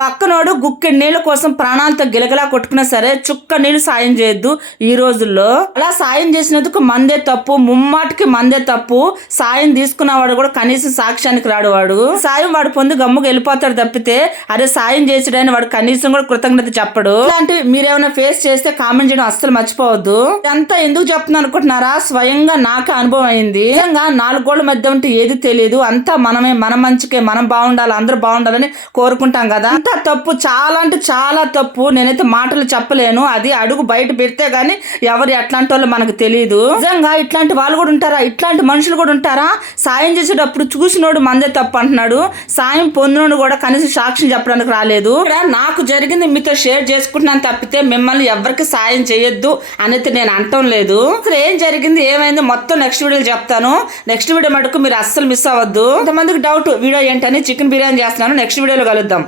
పక్కనోడు గుక్కెడి నీళ్ళ కోసం ప్రాణాలతో గిలగలా కొట్టుకున్నా సరే చుక్క నీళ్ళు సాయం చేయొద్దు. ఈ రోజుల్లో అలా సాయం చేసినందుకు మందే తప్పు ముమ్మాటికి మందే తప్పు. సాయం తీసుకున్నవాడు కూడా కనీసం సాక్ష్యానికి రాడు వాడు సాయం వాడు పొంది గమ్ముకు వెళ్ళిపోతాడు తప్పితే అరే సాయం చేసాడని వాడు కనీసం కూడా కృతజ్ఞత చెప్పడు. ఇలాంటివి మీరేమైనా ఫేస్ చేస్తే కామెంట్ చేయడం అస్సలు మర్చిపోవద్దు. ఇదంతా ఎందుకు చెప్తున్నాను అనుకుంటున్నారా? స్వయంగా నాకు అనుభవం అయింది. నిజంగా నాలుగు గోళ్ళ మధ్య ఉంటే ఏది తెలియదు అంతా మనమే మన మంచికే మనం బాగుండాలి అందరూ బాగుండాలని కోరుకుంటాం కదా. అంతా తప్పు చాలా అంటే చాలా తప్పు. నేనైతే మాటలు చెప్పలేను. అది అడుగు బయట పెడితే కానీ ఎవరు ఎట్లాంటి వాళ్ళు మనకు తెలియదు నిజంగా ఇట్లాంటి వాళ్ళు కూడా ఉంటారా? ఇట్లాంటి మనుషులు కూడా ఉంటారా? సాయం చేసేటప్పుడు చూసినోడు మందే తప్పు అంటున్నాడు. సాయం పొందినోడు కూడా కనీసం సాక్ష్యం చెప్పడానికి రాలేదు. నాకు జరిగింది మీతో షేర్ చేసుకుంటున్నాను తప్పితే మిమ్మల్ని ఎవరికి సాయం చేయొద్దు అనేది నేను అంటం లేదు. అసలు ఏం జరిగింది? ఏమైంది? మొత్తం నెక్స్ట్ వీడియోలో చెప్తాను. నెక్స్ట్ వీడియో మటుకు మీరు అస్సలు మిస్ అవ్వద్దు. కొంతమందికి డౌట్ వీడియో ఏంటని చికెన్ బిర్యానీ చేస్తున్నాను. నెక్స్ట్ వీడియోలో కలుద్దాం.